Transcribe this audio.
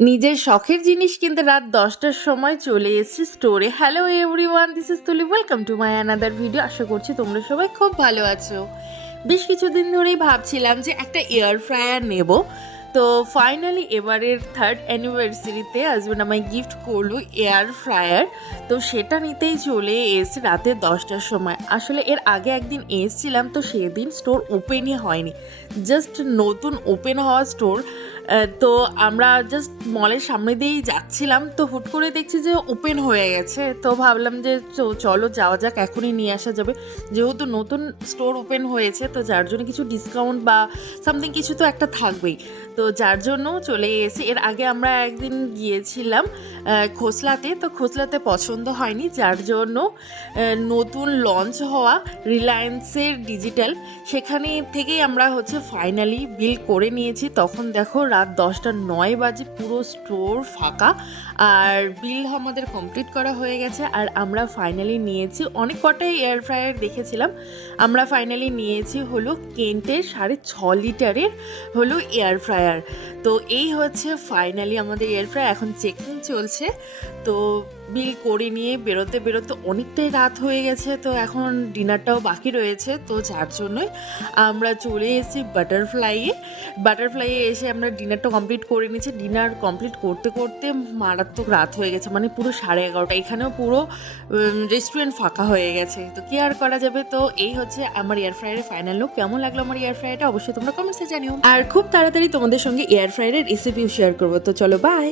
নিজের শখের জিনিস কিনতে রাত 10টার সময় চলে এসেছি স্টোরে। Hello everyone, this is Tuli, welcome to my another video. আশা করছি তোমরা সবাই খুব ভালো আছো। বেশ কিছুদিন ধরেই ভাবছিলাম যে একটা এয়ার ফ্রায়ার নেব। তো ফাইনালি এবারের 3rd অ্যানিভার্সারিতে হাজব্যান্ড আমায় গিফট করলো এয়ার ফ্রায়ার। তো সেটা নিতেই চলে এসেছি রাতে 10টার সময়। আসলে এর আগে একদিন এসেছিলাম, তো সেদিন স্টোর ওপেনই হয়নি, জাস্ট নতুন ওপেন হওয়া স্টোর। তো আমরা জাস্ট মলের সামনে দিয়েই যাচ্ছিলাম, তো হুট করে দেখছি যে ওপেন হয়ে গেছে। তো ভাবলাম যে চলো যাওয়া যাক, এখনই নিয়ে আসা যাবে, যেহেতু নতুন স্টোর ওপেন হয়েছে, তো যার জন্য কিছু ডিসকাউন্ট বা সামথিং কিছু তো একটা থাকবেই। তো যার জন্য চলে এসে, এর আগে আমরা একদিন গিয়েছিলাম খোসলাতে, তো খোসলাতে পছন্দ হয়নি, যার জন্য নতুন লঞ্চ হওয়া রিলায়েন্সের ডিজিটাল, সেখানে থেকেই আমরা ফাইনালি বিল করে নিয়েছি। তখন দেখো রাত 10টা 9 বাজে, পুরো স্টোর ফাঁকা, আর বিল আমাদের কমপ্লিট করা হয়ে গেছে। আর আমরা ফাইনালি নিয়েছি, অনেক কটাই এয়ার ফ্রায়ার দেখেছিলাম, আমরা ফাইনালি নিয়েছি হলো কেন্টের 6.5 লিটারের হলো এয়ার ফ্রায়ার। তো এই ফাইনালি আমাদের এয়ার ফ্রায়ার, এখন চেকিং চলছে। তো বিল করে নিয়ে বেরোতে বেরোতে অনেকটাই রাত হয়ে গেছে, তো এখন ডিনারটাও বাকি রয়েছে। তো যার জন্যই আমরা চলে এসেছি বাটারফ্লাইয়ে এসে আমরা ডিনারটা কমপ্লিট করে নিয়েছি। ডিনার কমপ্লিট করতে করতে মারাত্মক রাত হয়ে গেছে, মানে পুরো 11:30। এখানেও পুরো রেস্টুরেন্ট ফাঁকা হয়ে গেছে, তো কি আর করা যাবে। তো এই আমার এয়ার ফ্রায়ারের ফাইনাল লুক। কেমন লাগলো আমার এয়ার ফ্রায়ারটা অবশ্যই তোমরা কমেন্টসে জানিও, আর খুব তাড়াতাড়ি তোমাদের সঙ্গে এয়ার ফ্রায়ারের রেসিপিও শেয়ার করবো। তো চলো, বাই।